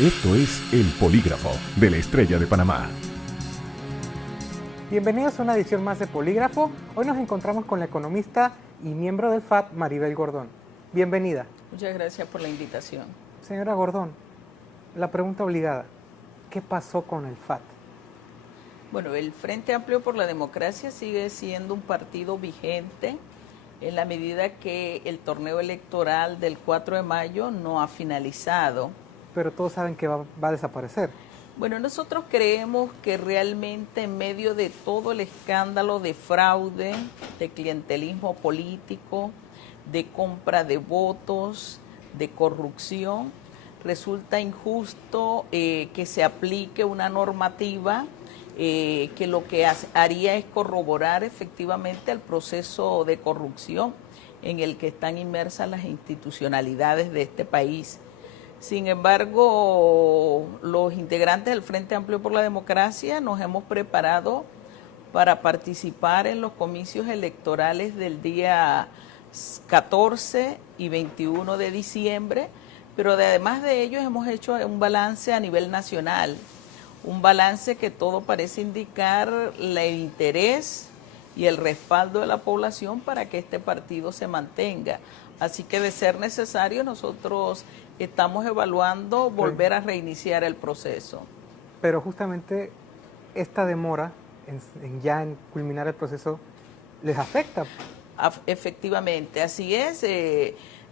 Esto es El Polígrafo de la Estrella de Panamá. Bienvenidos a una edición más de Polígrafo. Hoy nos encontramos con la economista y miembro del FAT, Maribel Gordón. Bienvenida. Muchas gracias por la invitación. Señora Gordón, la pregunta obligada, ¿qué pasó con el FAT? Bueno, el Frente Amplio por la Democracia sigue siendo un partido vigente en la medida que el torneo electoral del 4 de mayo no ha finalizado. Pero todos saben que va a desaparecer. Bueno, nosotros creemos que realmente en medio de todo el escándalo de fraude, de clientelismo político, de compra de votos, de corrupción, resulta injusto que se aplique una normativa que lo que haría es corroborar efectivamente el proceso de corrupción en el que están inmersas las institucionalidades de este país. Sin embargo, los integrantes del Frente Amplio por la Democracia nos hemos preparado para participar en los comicios electorales del día 14 y 21 de diciembre, pero además de ello hemos hecho un balance a nivel nacional, un balance que todo parece indicar el interés y el respaldo de la población para que este partido se mantenga. Así que de ser necesario nosotros estamos evaluando volver a reiniciar el proceso. Pero justamente esta demora en culminar el proceso les afecta. Efectivamente, así es.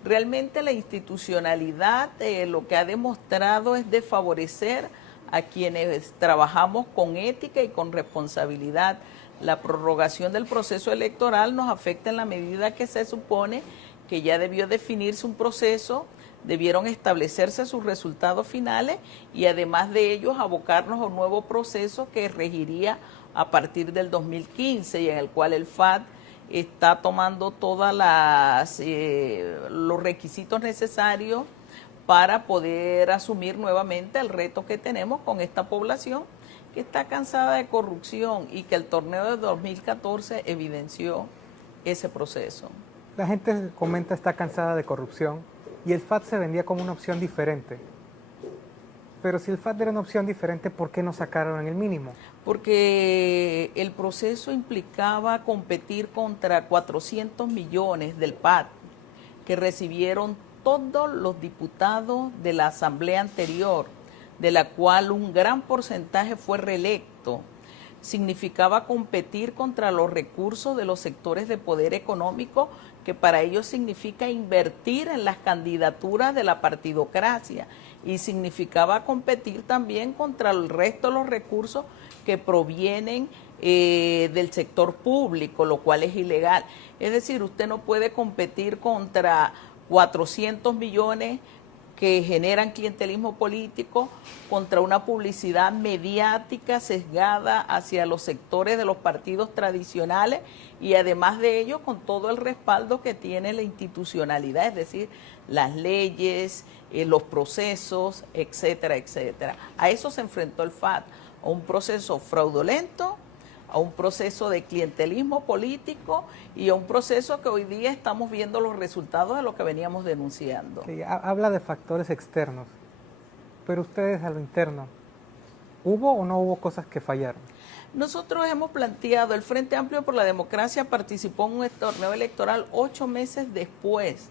Realmente la institucionalidad lo que ha demostrado es de favorecer a quienes trabajamos con ética y con responsabilidad. La prorrogación del proceso electoral nos afecta en la medida que se supone que ya debió definirse un proceso, debieron establecerse sus resultados finales y además de ellos abocarnos a un nuevo proceso que regiría a partir del 2015 y en el cual el FAT está tomando todos los requisitos necesarios para poder asumir nuevamente el reto que tenemos con esta población que está cansada de corrupción y que el torneo de 2014 evidenció ese proceso. La gente comenta está cansada de corrupción y el FAT se vendía como una opción diferente. Pero si el FAT era una opción diferente, ¿por qué no sacaron el mínimo? Porque el proceso implicaba competir contra 400 millones del PAT que recibieron todos los diputados de la asamblea anterior, de la cual un gran porcentaje fue reelecto. Significaba competir contra los recursos de los sectores de poder económico, que para ellos significa invertir en las candidaturas de la partidocracia, y significaba competir también contra el resto de los recursos que provienen del sector público, lo cual es ilegal. Es decir, usted no puede competir contra 400 millones que generan clientelismo político contra una publicidad mediática sesgada hacia los sectores de los partidos tradicionales y además de ello con todo el respaldo que tiene la institucionalidad, es decir, las leyes, los procesos, etcétera, etcétera. A eso se enfrentó el FAT, a un proceso fraudulento, a un proceso de clientelismo político y a un proceso que hoy día estamos viendo los resultados de lo que veníamos denunciando. Sí, habla de factores externos, pero ustedes a lo interno, ¿hubo o no hubo cosas que fallaron? Nosotros hemos planteado, el Frente Amplio por la Democracia participó en un torneo electoral 8 meses después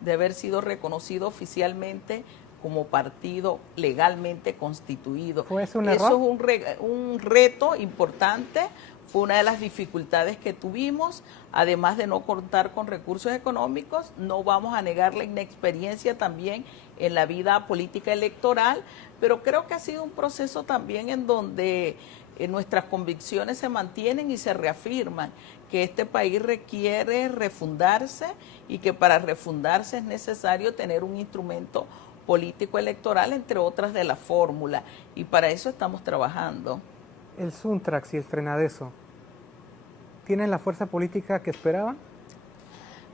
de haber sido reconocido oficialmente como partido legalmente constituido. ¿Fue eso un error? Eso es un reto importante, fue una de las dificultades que tuvimos, además de no contar con recursos económicos, no vamos a negar la inexperiencia también en la vida política electoral, pero creo que ha sido un proceso también en donde nuestras convicciones se mantienen y se reafirman, que este país requiere refundarse y que para refundarse es necesario tener un instrumento político electoral, entre otras de la fórmula, y para eso estamos trabajando. ¿El Suntrax y el Frenadeso tienen la fuerza política que esperaban?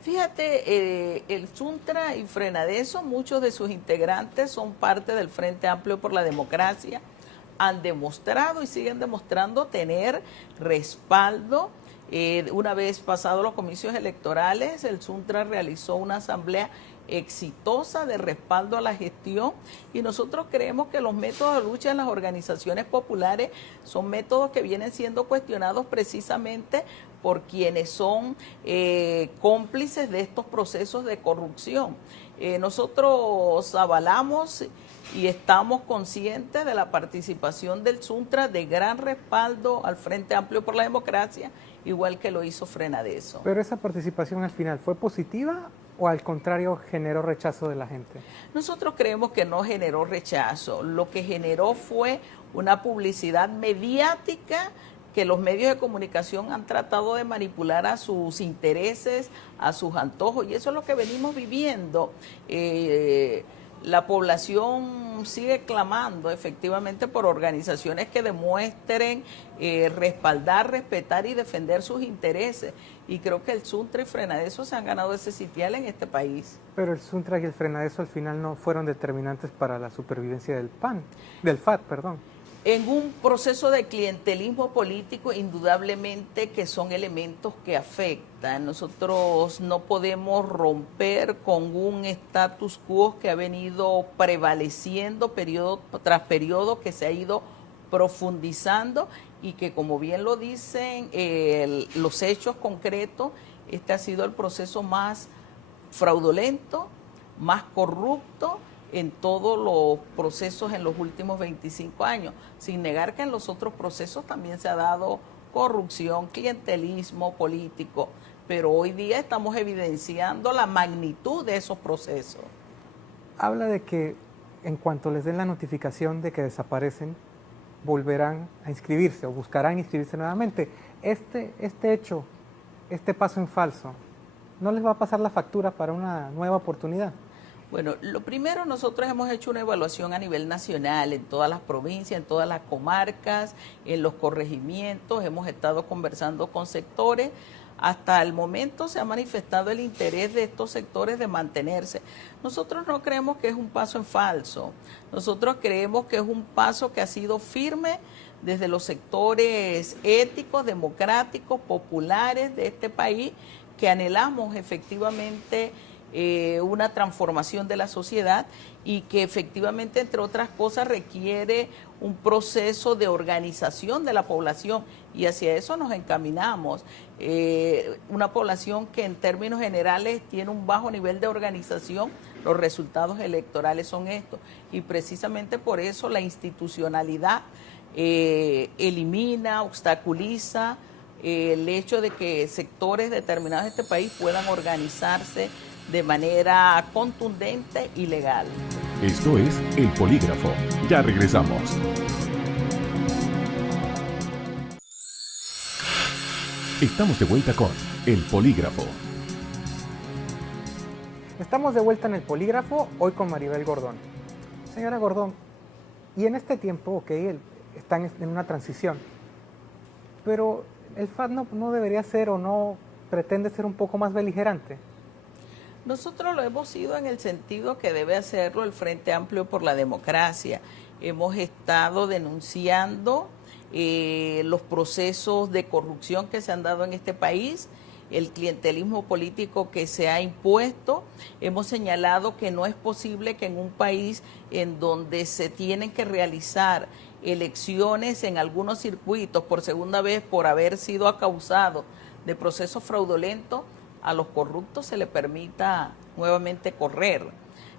Fíjate, el Suntra y Frenadeso, muchos de sus integrantes son parte del Frente Amplio por la Democracia, han demostrado y siguen demostrando tener respaldo. Una vez pasados los comicios electorales, el Suntra realizó una asamblea exitosa de respaldo a la gestión, y nosotros creemos que los métodos de lucha en las organizaciones populares son métodos que vienen siendo cuestionados precisamente por quienes son cómplices de estos procesos de corrupción. Nosotros avalamos y estamos conscientes de la participación del Suntra, de gran respaldo al Frente Amplio por la Democracia, igual que lo hizo Frenadeso. ¿Pero esa participación al final fue positiva o al contrario generó rechazo de la gente? Nosotros creemos que no generó rechazo, lo que generó fue una publicidad mediática que los medios de comunicación han tratado de manipular a sus intereses, a sus antojos, y eso es lo que venimos viviendo. La población sigue clamando efectivamente por organizaciones que demuestren respaldar, respetar y defender sus intereses. Y creo que el Suntra y Frenadeso se han ganado ese sitial en este país. Pero el Suntra y el Frenadeso al final no fueron determinantes para la supervivencia del FAT, perdón. En un proceso de clientelismo político, indudablemente que son elementos que afectan. Nosotros no podemos romper con un status quo que ha venido prevaleciendo periodo tras periodo, que se ha ido profundizando y que, como bien lo dicen los hechos concretos, este ha sido el proceso más fraudulento, más corrupto en todos los procesos en los últimos 25 años, sin negar que en los otros procesos también se ha dado corrupción, clientelismo político, pero hoy día estamos evidenciando la magnitud de esos procesos. Habla de que en cuanto les den la notificación de que desaparecen, volverán a inscribirse o buscarán inscribirse nuevamente. Este hecho, este paso en falso, ¿no les va a pasar la factura para una nueva oportunidad? Bueno, lo primero, nosotros hemos hecho una evaluación a nivel nacional, en todas las provincias, en todas las comarcas, en los corregimientos, hemos estado conversando con sectores. Hasta el momento se ha manifestado el interés de estos sectores de mantenerse. Nosotros no creemos que es un paso en falso, nosotros creemos que es un paso que ha sido firme desde los sectores éticos, democráticos, populares de este país, que anhelamos efectivamente una transformación de la sociedad y que efectivamente, entre otras cosas, requiere un proceso de organización de la población, y hacia eso nos encaminamos. Una población que en términos generales tiene un bajo nivel de organización, los resultados electorales son estos, y precisamente por eso la institucionalidad elimina, obstaculiza el hecho de que sectores determinados de este país puedan organizarse de manera contundente y legal. Esto es El Polígrafo. Ya regresamos. Estamos de vuelta con El Polígrafo. Estamos de vuelta en El Polígrafo, hoy con Maribel Gordón. Señora Gordón, y en este tiempo, están en una transición, pero el FAT no debería ser o no pretende ser un poco más beligerante. Nosotros lo hemos sido en el sentido que debe hacerlo el Frente Amplio por la Democracia. Hemos estado denunciando los procesos de corrupción que se han dado en este país, el clientelismo político que se ha impuesto. Hemos señalado que no es posible que en un país en donde se tienen que realizar elecciones en algunos circuitos por segunda vez por haber sido acausados de procesos fraudulentos, a los corruptos se les permita nuevamente correr.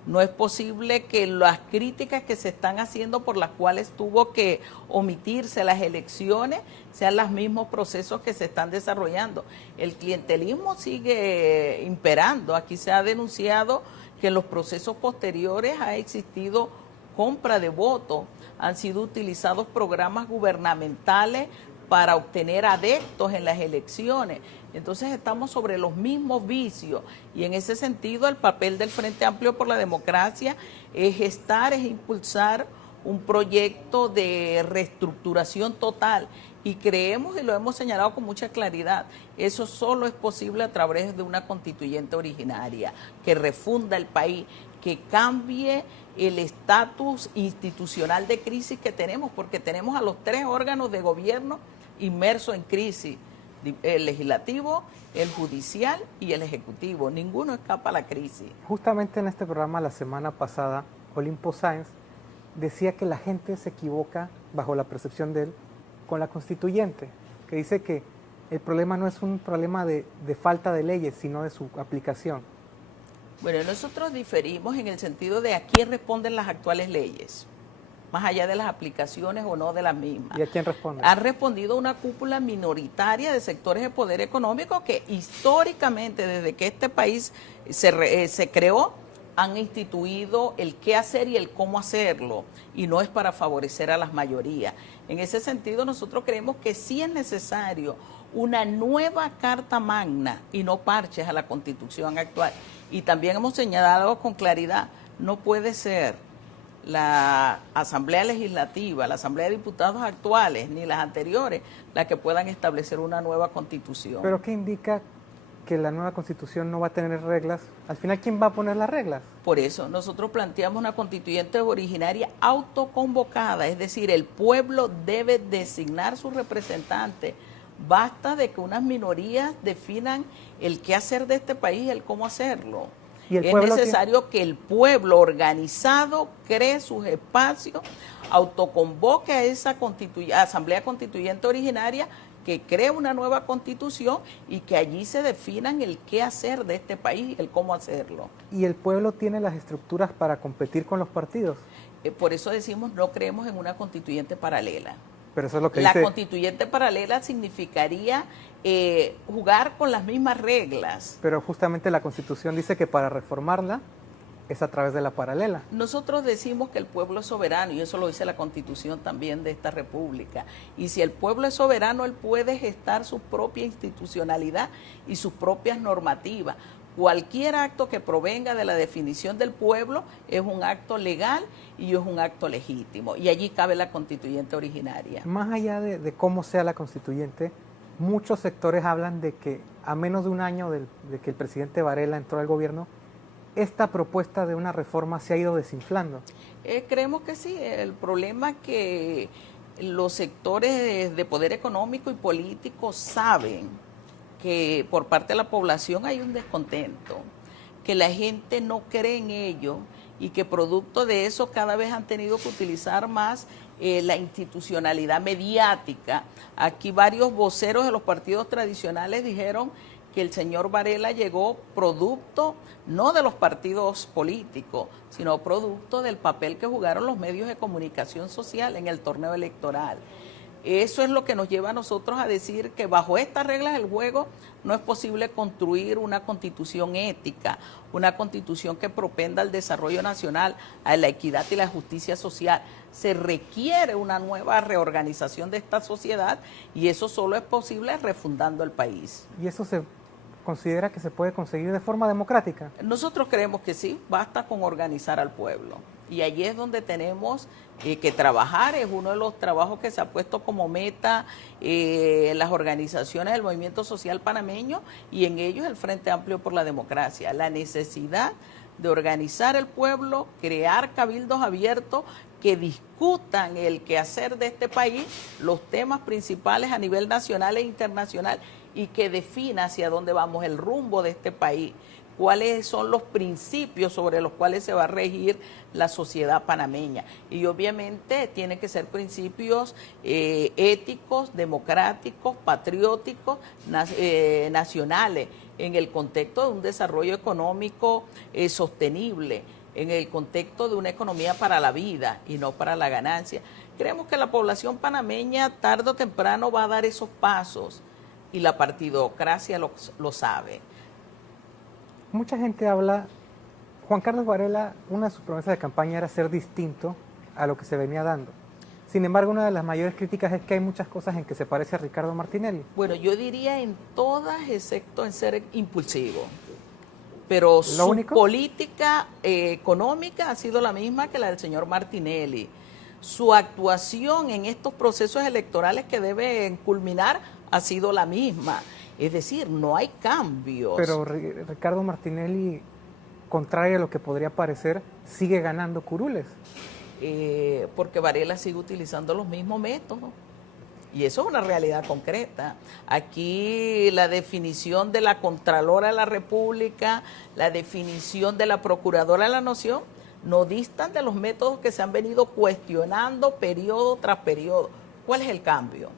No es posible que las críticas que se están haciendo por las cuales tuvo que omitirse las elecciones sean los mismos procesos que se están desarrollando. El clientelismo sigue imperando. Aquí se ha denunciado que en los procesos posteriores ha existido compra de votos, han sido utilizados programas gubernamentales para obtener adeptos en las elecciones. Entonces estamos sobre los mismos vicios, y en ese sentido el papel del Frente Amplio por la Democracia es impulsar un proyecto de reestructuración total, y creemos, y lo hemos señalado con mucha claridad, eso solo es posible a través de una constituyente originaria que refunda el país, que cambie el estatus institucional de crisis que tenemos, porque tenemos a los 3 órganos de gobierno inmersos en crisis. el legislativo, el judicial y el ejecutivo. Ninguno escapa a la crisis. Justamente en este programa la semana pasada, Olimpo Sáenz decía que la gente se equivoca, bajo la percepción de él, con la constituyente, que dice que el problema no es un problema de falta de leyes, sino de su aplicación. Bueno, nosotros diferimos en el sentido de a quién responden las actuales leyes, más allá de las aplicaciones o no de las mismas. ¿Y a quién responde? Han respondido una cúpula minoritaria de sectores de poder económico que históricamente, desde que este país se creó, han instituido el qué hacer y el cómo hacerlo, y no es para favorecer a las mayorías. En ese sentido, nosotros creemos que sí es necesario una nueva Carta Magna y no parches a la Constitución actual. Y también hemos señalado con claridad, no puede ser la Asamblea Legislativa, la Asamblea de Diputados actuales, ni las anteriores, las que puedan establecer una nueva Constitución. ¿Pero qué indica que la nueva Constitución no va a tener reglas? Al final, ¿quién va a poner las reglas? Por eso nosotros planteamos una constituyente originaria autoconvocada, es decir, el pueblo debe designar su representante. Basta de que unas minorías definan el qué hacer de este país, el cómo hacerlo. ¿Y el es pueblo necesario que el pueblo organizado cree sus espacios, autoconvoque a esa asamblea constituyente originaria, que cree una nueva constitución y que allí se definan el qué hacer de este país, el cómo hacerlo. ¿Y el pueblo tiene las estructuras para competir con los partidos? Por eso decimos, no creemos en una constituyente paralela. Pero eso es lo que La dice... constituyente paralela significaría jugar con las mismas reglas. Pero justamente la Constitución dice que para reformarla es a través de la paralela. Nosotros decimos que el pueblo es soberano, y eso lo dice la Constitución también de esta República. Y si el pueblo es soberano, él puede gestar su propia institucionalidad y sus propias normativas. Cualquier acto que provenga de la definición del pueblo es un acto legal y es un acto legítimo. Y allí cabe la constituyente originaria. Más allá de cómo sea la constituyente, muchos sectores hablan de que a menos de un año de que el presidente Varela entró al gobierno, esta propuesta de una reforma se ha ido desinflando. Creemos que sí. El problema es que los sectores de poder económico y político saben que por parte de la población hay un descontento, que la gente no cree en ello y que producto de eso cada vez han tenido que utilizar más la institucionalidad mediática. Aquí varios voceros de los partidos tradicionales dijeron que el señor Varela llegó producto no de los partidos políticos, sino producto del papel que jugaron los medios de comunicación social en el torneo electoral. Eso es lo que nos lleva a nosotros a decir que bajo estas reglas del juego no es posible construir una constitución ética, una constitución que propenda al desarrollo nacional, a la equidad y la justicia social. Se requiere una nueva reorganización de esta sociedad y eso solo es posible refundando el país. ¿Y eso se considera que se puede conseguir de forma democrática? Nosotros creemos que sí, basta con organizar al pueblo. Y allí es donde tenemos que trabajar, es uno de los trabajos que se ha puesto como meta las organizaciones del movimiento social panameño y en ellos el Frente Amplio por la Democracia. La necesidad de organizar el pueblo, crear cabildos abiertos que discutan el quehacer de este país, los temas principales a nivel nacional e internacional y que defina hacia dónde vamos, el rumbo de este país. Cuáles son los principios sobre los cuales se va a regir la sociedad panameña. Y obviamente tienen que ser principios éticos, democráticos, patrióticos, nacionales, en el contexto de un desarrollo económico sostenible, en el contexto de una economía para la vida y no para la ganancia. Creemos que la población panameña tarde o temprano va a dar esos pasos y la partidocracia lo sabe. Mucha gente habla, Juan Carlos Varela, una de sus promesas de campaña era ser distinto a lo que se venía dando. Sin embargo, una de las mayores críticas es que hay muchas cosas en que se parece a Ricardo Martinelli. Bueno, yo diría en todas, excepto en ser impulsivo. Pero su política económica ha sido la misma que la del señor Martinelli. Su actuación en estos procesos electorales que deben culminar ha sido la misma. Es decir, no hay cambios. Pero Ricardo Martinelli, contrario a lo que podría parecer, sigue ganando curules. Porque Varela sigue utilizando los mismos métodos. Y eso es una realidad concreta. Aquí la definición de la Contralora de la República, la definición de la Procuradora de la Nación, no distan de los métodos que se han venido cuestionando periodo tras periodo. ¿Cuál es el cambio?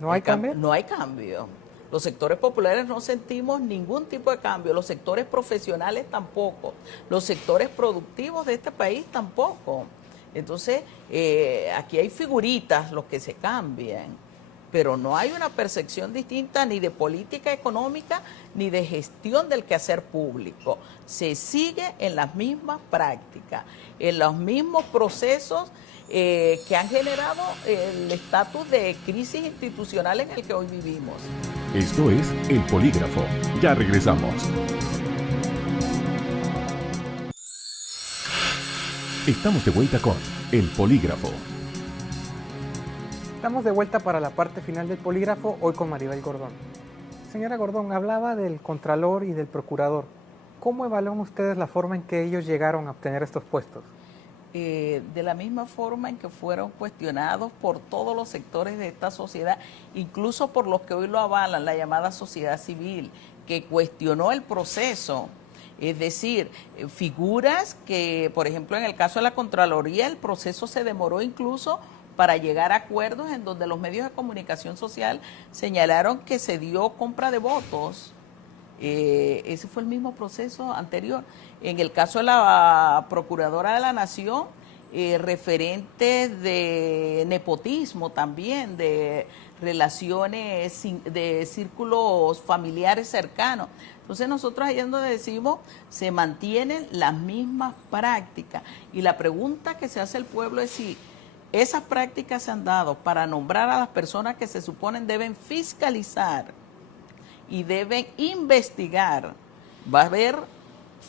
¿No hay cambio? No hay cambio. Los sectores populares no sentimos ningún tipo de cambio, los sectores profesionales tampoco, los sectores productivos de este país tampoco. Entonces, aquí hay figuritas los que se cambian, pero no hay una percepción distinta ni de política económica ni de gestión del quehacer público. Se sigue en las mismas prácticas, en los mismos procesos que han generado el estatus de crisis institucional en el que hoy vivimos. Esto es El Polígrafo. Ya regresamos. Estamos de vuelta con El Polígrafo. Estamos de vuelta para la parte final del Polígrafo, hoy con Maribel Gordón. Señora Gordón, hablaba del Contralor y del Procurador. ¿Cómo evalúan ustedes la forma en que ellos llegaron a obtener estos puestos? De la misma forma en que fueron cuestionados por todos los sectores de esta sociedad, incluso por los que hoy lo avalan, la llamada sociedad civil, que cuestionó el proceso. Es decir, figuras que, por ejemplo, en el caso de la Contraloría, el proceso se demoró incluso para llegar a acuerdos en donde los medios de comunicación social señalaron que se dio compra de votos. Ese fue el mismo proceso anterior. En el caso de la Procuradora de la Nación, referentes de nepotismo también, de relaciones, de círculos familiares cercanos. Entonces nosotros ahí es donde decimos, se mantienen las mismas prácticas. Y la pregunta que se hace el pueblo es si esas prácticas se han dado para nombrar a las personas que se suponen deben fiscalizar y deben investigar. Va a haber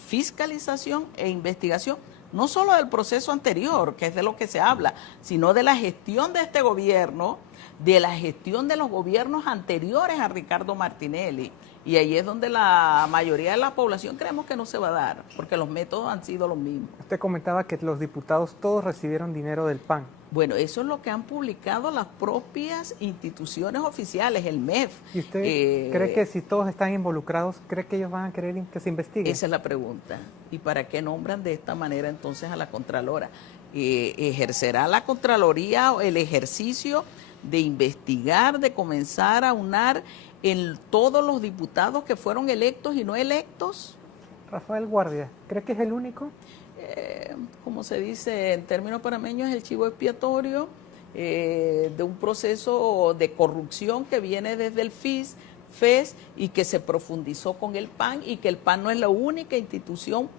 fiscalización e investigación, no solo del proceso anterior, que es de lo que se habla, sino de la gestión de este gobierno, de la gestión de los gobiernos anteriores a Ricardo Martinelli. Y ahí es donde la mayoría de la población creemos que no se va a dar, porque los métodos han sido los mismos. Usted comentaba que los diputados todos recibieron dinero del PAN. Bueno, eso es lo que han publicado las propias instituciones oficiales, el MEF. ¿Y usted cree que si todos están involucrados, cree que ellos van a querer que se investigue? Esa es la pregunta. ¿Y para qué nombran de esta manera entonces a la Contralora? ¿Ejercerá la Contraloría el ejercicio de investigar, de comenzar a unar en todos los diputados que fueron electos y no electos? Rafael Guardia, ¿cree que es el único? Como se dice en términos panameños, es el chivo expiatorio de un proceso de corrupción que viene desde el FES y que se profundizó con el PAN, y que el PAN no es la única institución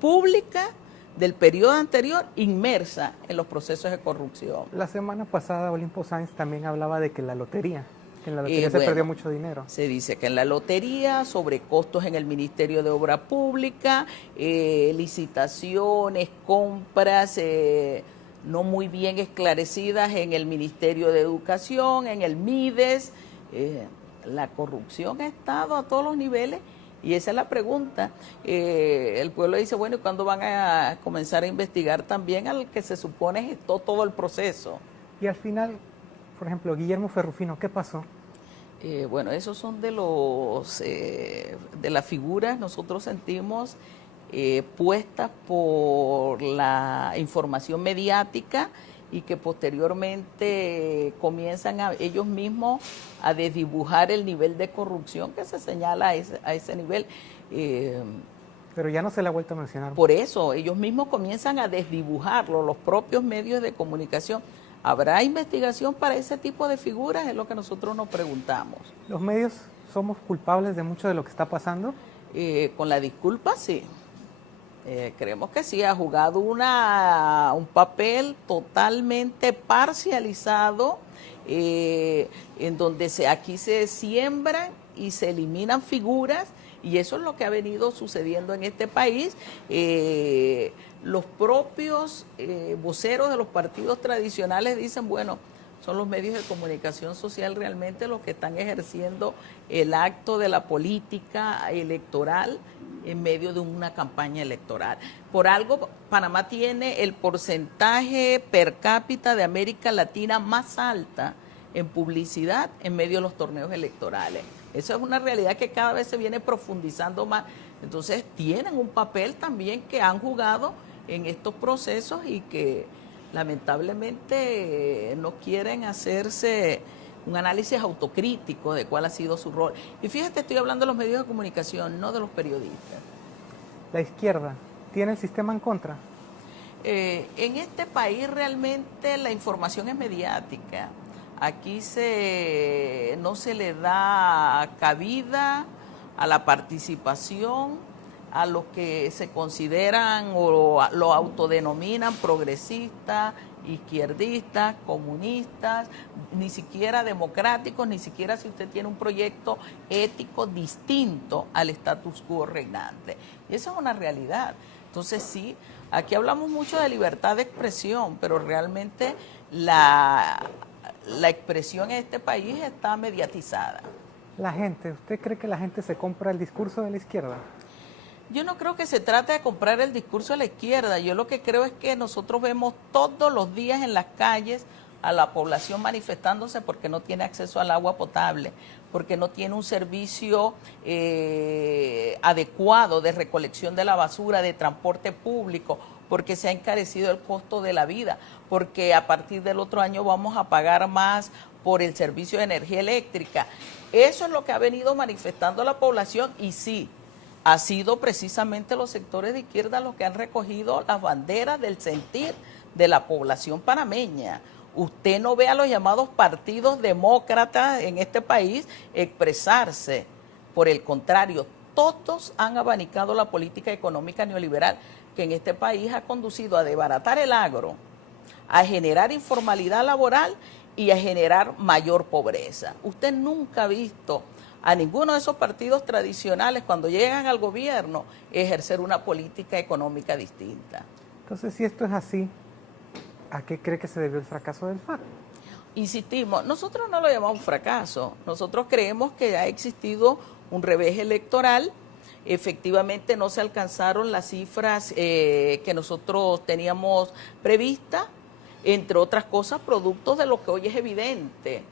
pública del periodo anterior inmersa en los procesos de corrupción. La semana pasada Olimpo Sáenz también hablaba de que en la lotería se perdió mucho dinero. Se dice que en la lotería, sobrecostos en el Ministerio de Obra Pública, licitaciones, compras no muy bien esclarecidas en el Ministerio de Educación, en el MIDES. La corrupción ha estado a todos los niveles. Y esa es la pregunta. El pueblo dice, bueno, ¿y cuándo van a comenzar a investigar también al que se supone gestó todo el proceso? Y al final, por ejemplo, Guillermo Ferrufino, ¿qué pasó? Bueno, esos son de las figuras, nosotros sentimos, puestas por la información mediática y que posteriormente comienzan ellos mismos a desdibujar el nivel de corrupción que se señala a ese nivel. Pero ya no se le ha vuelto a mencionar. Por eso, ellos mismos comienzan a desdibujarlo, los propios medios de comunicación. ¿Habrá investigación para ese tipo de figuras? Es lo que nosotros nos preguntamos. ¿Los medios somos culpables de mucho de lo que está pasando? Con la disculpa, sí. Creemos que sí, ha jugado un papel totalmente parcializado, en donde aquí se siembran y se eliminan figuras, y eso es lo que ha venido sucediendo en este país. Los propios voceros de los partidos tradicionales dicen, bueno, son los medios de comunicación social realmente los que están ejerciendo el acto de la política electoral en medio de una campaña electoral. Por algo, Panamá tiene el porcentaje per cápita de América Latina más alta en publicidad en medio de los torneos electorales. Eso es una realidad que cada vez se viene profundizando más. Entonces tienen un papel también que han jugado en estos procesos y que lamentablemente no quieren hacerse un análisis autocrítico de cuál ha sido su rol. Y fíjate, estoy hablando de los medios de comunicación, no de los periodistas. La izquierda tiene el sistema en contra. En este país realmente la información es mediática. Aquí no se le da cabida a la participación, a los que se consideran o lo autodenominan progresistas, izquierdistas, comunistas, ni siquiera democráticos, ni siquiera si usted tiene un proyecto ético distinto al status quo reinante. Y esa es una realidad. Entonces sí, aquí hablamos mucho de libertad de expresión, pero realmente la expresión en este país está mediatizada. La gente, ¿usted cree que la gente se compra el discurso de la izquierda? Yo no creo que se trate de comprar el discurso de la izquierda. Yo lo que creo es que nosotros vemos todos los días en las calles a la población manifestándose porque no tiene acceso al agua potable, porque no tiene un servicio adecuado de recolección de la basura, de transporte público, porque se ha encarecido el costo de la vida, porque a partir del otro año vamos a pagar más por el servicio de energía eléctrica. Eso es lo que ha venido manifestando la población y sí, ha sido precisamente los sectores de izquierda los que han recogido las banderas del sentir de la población panameña. Usted no ve a los llamados partidos demócratas en este país expresarse. Por el contrario, todos han abanicado la política económica neoliberal que en este país ha conducido a desbaratar el agro, a generar informalidad laboral y a generar mayor pobreza. Usted nunca ha visto a ninguno de esos partidos tradicionales, cuando llegan al gobierno, ejercer una política económica distinta. Entonces, si esto es así, ¿a qué cree que se debió el fracaso del FAT? Insistimos, nosotros no lo llamamos fracaso, nosotros creemos que ha existido un revés electoral, efectivamente no se alcanzaron las cifras que nosotros teníamos previstas, entre otras cosas, producto de lo que hoy es evidente.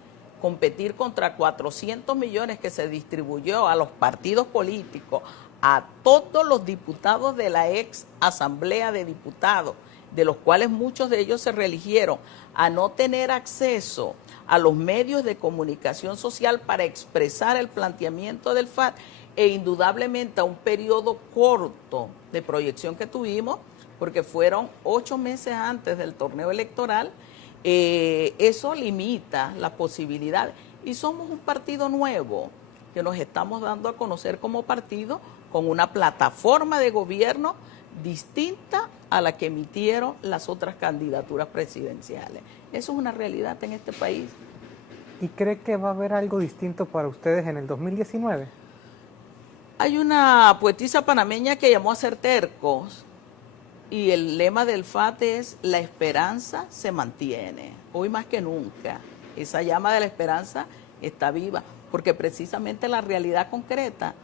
Competir contra 400 millones que se distribuyó a los partidos políticos, a todos los diputados de la ex Asamblea de Diputados, de los cuales muchos de ellos se reeligieron, a no tener acceso a los medios de comunicación social para expresar el planteamiento del FAT, e indudablemente a un periodo corto de proyección que tuvimos, porque fueron 8 meses antes del torneo electoral. Eso limita la posibilidad y somos un partido nuevo que nos estamos dando a conocer como partido con una plataforma de gobierno distinta a la que emitieron las otras candidaturas presidenciales. Eso es una realidad en este país. ¿Y cree que va a haber algo distinto para ustedes en el 2019? Hay una poetisa panameña que llamó a ser tercos. Y el lema del FAT es: la esperanza se mantiene, hoy más que nunca. Esa llama de la esperanza está viva, porque precisamente la realidad concreta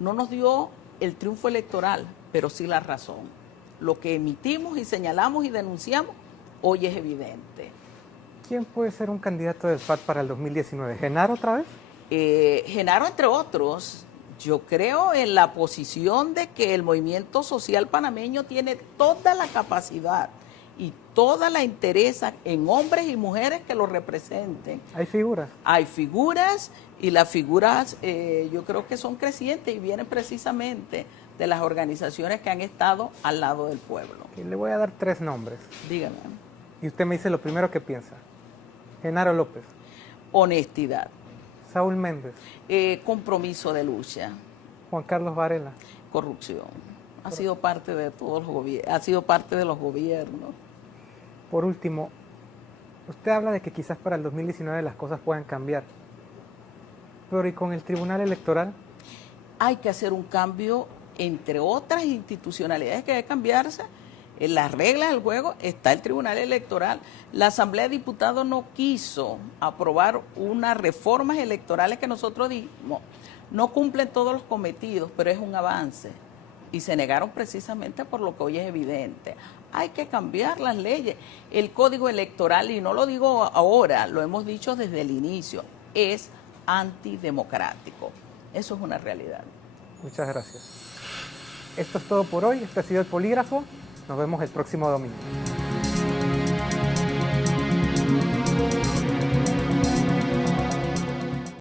no nos dio el triunfo electoral, pero sí la razón. Lo que emitimos y señalamos y denunciamos hoy es evidente. ¿Quién puede ser un candidato del FAT para el 2019? ¿Genaro otra vez? Genaro, entre otros. Yo creo en la posición de que el movimiento social panameño tiene toda la capacidad y toda la interesa en hombres y mujeres que lo representen. ¿Hay figuras? Hay figuras y las figuras yo creo que son crecientes y vienen precisamente de las organizaciones que han estado al lado del pueblo. Y le voy a dar 3 nombres. Dígame. Y usted me dice lo primero que piensa. Genaro López. Honestidad. Saúl Méndez. Compromiso de lucha. Juan Carlos Varela. Corrupción. Ha sido parte de todos los gobiernos, ha sido parte de los gobiernos. Por último, usted habla de que quizás para el 2019 las cosas puedan cambiar. Pero ¿y con el Tribunal Electoral? Hay que hacer un cambio, entre otras institucionalidades que debe cambiarse. En las reglas del juego está el Tribunal Electoral. La Asamblea de Diputados no quiso aprobar unas reformas electorales que nosotros dijimos. No cumplen todos los cometidos, pero es un avance. Y se negaron precisamente por lo que hoy es evidente. hay que cambiar las leyes. El código electoral, y no lo digo ahora, lo hemos dicho desde el inicio, es antidemocrático. Eso es una realidad. Muchas gracias. Esto es todo por hoy. Este ha sido El Polígrafo. Nos vemos el próximo domingo.